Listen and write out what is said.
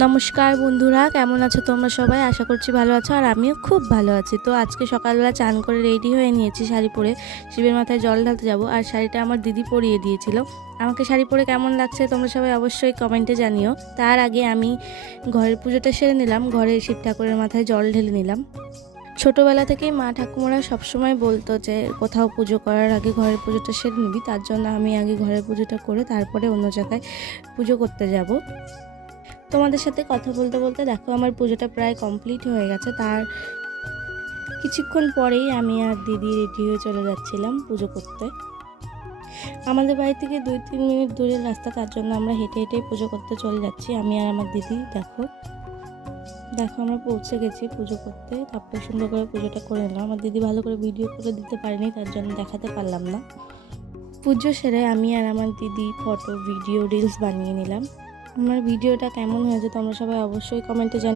নমস্কার বন্ধুরা, কেমন আছো তোমরা সবাই? আশা করছি ভালো আছো, আর আমিও খুব ভালো আছি। তো আজকে সকালবেলা চান করে রেডি হয়ে নিয়েছি, শাড়ি পরে শিবের মাথায় জল ঢালতে যাব। আর শাড়িটা আমার দিদি পরিয়ে দিয়েছিল। আমাকে শাড়ি পরে কেমন লাগছে তোমরা সবাই অবশ্যই কমেন্টে জানিও। তার আগে আমি ঘরের পুজোটা সেরে নিলাম, ঘরে শিব ঠাকুরের মাথায় জল ঢেলে নিলাম। ছোটোবেলা থেকেই মা ঠাকুমারা সবসময় বলতো যে কোথাও পুজো করার আগে ঘরের পুজোটা সেরে নিবি, তার জন্য আমি আগে ঘরের পুজোটা করে তারপরে অন্য জায়গায় পুজো করতে যাব। তোমাদের সাথে কথা বলতে বলতে দেখো আমার পুজোটা প্রায় কমপ্লিট হয়ে গেছে। তার কিছুক্ষণ পরেই আমি আর দিদি রেডি হয়ে চলে যাচ্ছিলাম পুজো করতে। আমাদের বাড়ি থেকে 2-3 মিনিট দূরের রাস্তা, তার জন্য আমরা হেঁটে হেঁটেই পুজো করতে চলে যাচ্ছি আমি আর আমার দিদি। দেখো আমরা পৌঁছে গেছি পুজো করতে। তারপরে সুন্দর করে পুজোটা করে নিলাম। আমার দিদি ভালো করে ভিডিও করে দিতে পারেনি, তার জন্য দেখাতে পারলাম না। পুজো সেরে আমি আর আমার দিদি ফটো, ভিডিও, রিলস বানিয়ে নিলাম। আমার ভিডিওটা কেমন হয়েছে তোমরা সবাই অবশ্যই কমেন্টে জানিও।